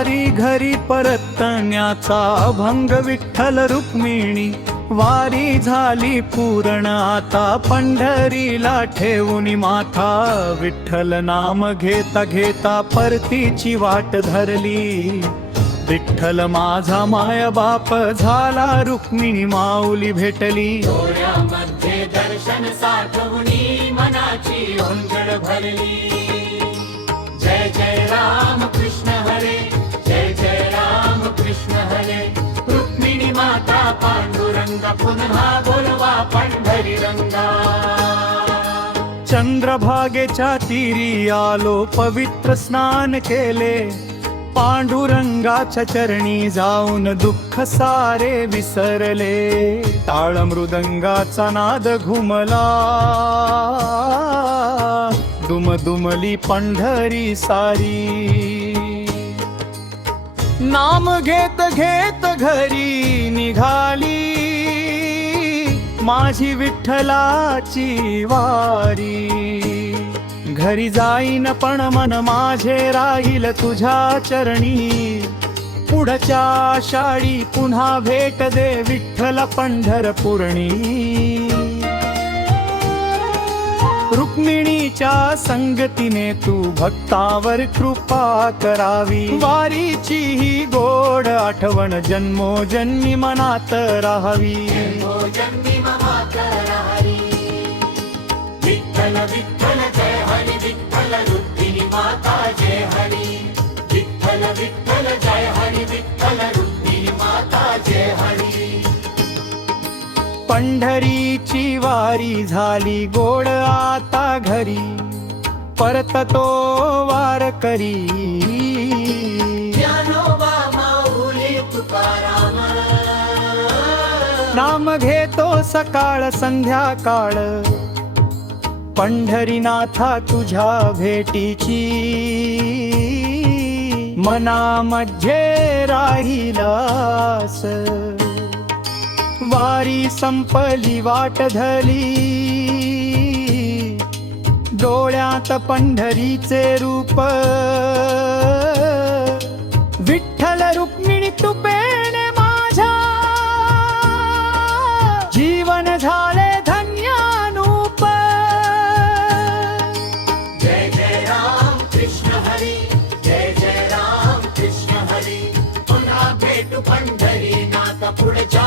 वारी घरी परतण्याचा अभंग विठ्ठल रुक्मिणी वारी झाली पूर्ण आता पंढरीला ठेवून माथा विठ्ठल नाम घेता घेता परतीची वाट धरली विठ्ठल माझा माय बाप झाला रुक्मिणी माऊली भेटली डोळ्यामध्ये दर्शन साठवणी मनाची ओंजळ भरली जय जय राम कृष्ण हरे जय जय राम कृष्ण हरे रुक्मिणी माता पांडुरंग पुन्हा बोलवा पंढरी रंगा चंद्रभागेच्या तीरी आलो पवित्र स्नान केले पांडुरंगाच्या चरणी जाऊन दुःख सारे विसरले टाळ मृदंगाचा नाद घुमला दुमदुमली पंढरी सारी नाम घेत घेत घरी निघाली माझी विठ्ठलाची वारी घरी जाईन पण मन माझे राहील तुझ्या चरणी पुढच्या आषाढी पुन्हा भेट दे विठ्ठल पंढरपुरणी रुक्मिणीच्या संगतीने तू भक्तावर कृपा करावी वारीची ही गोड आठवण जन्मोजन्मी मनात राहावी जन्मी मनात राहावी विठ्ठल विठ्ठल जय हरी विठ्ठल रुक्मिणी माता जय हरी विठ्ठल विठ्ठल जय हरी विठ्ठल रुक्मिणी माता जय हरी पंढरीची वारी झाली गोड आता घरी परततो वारकरी ज्ञानोबा माऊली तुकाराम नाम घेतो सकाळ संध्याकाळ पंढरीनाथा तुझ्या भेटीची मनामध्ये राहिलास वारी संपली वाट धरली डोळ्यात पंढरीचे रूप विठ्ठल रुक्मिणी तुपेने माझ्या जीवन झाले धन्यानूप जय जय राम कृष्ण हरी जय जय राम कृष्ण हरी पुन्हा भेटू पंढरी नाथ पुढच्या